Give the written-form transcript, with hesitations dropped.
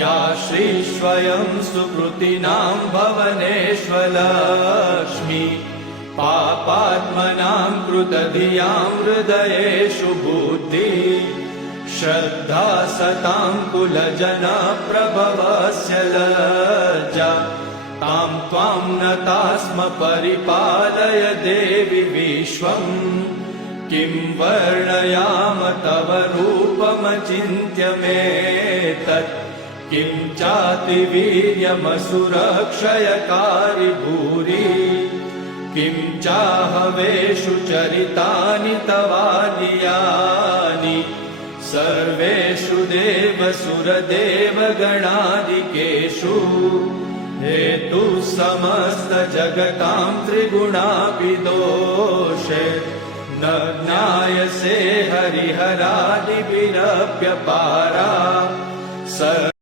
या श्रीस्वयं सुकृतिनां भवनेष्वलक्ष्मी पापात्मनां कृतधियां हृदयेषु बुद्धि श्रद्धा सतां कुलजनप्रभवस्य लज्जा तां त्वां नता स्म परिपालय देवि विश्वम् किं वर्णयाम तव रूपमचिन्त्यमेतत् किं चातिवीर्यमसुरक्षयकारि भूरि किं चाहवेषु चरितानि तवादियानि सर्वेषु देवसुरदेवगणादिकेषु हेतु समस्त जगतां त्रिगुणापि दोषे न ज्ञायसे हरिहरादिभिरप्यपारा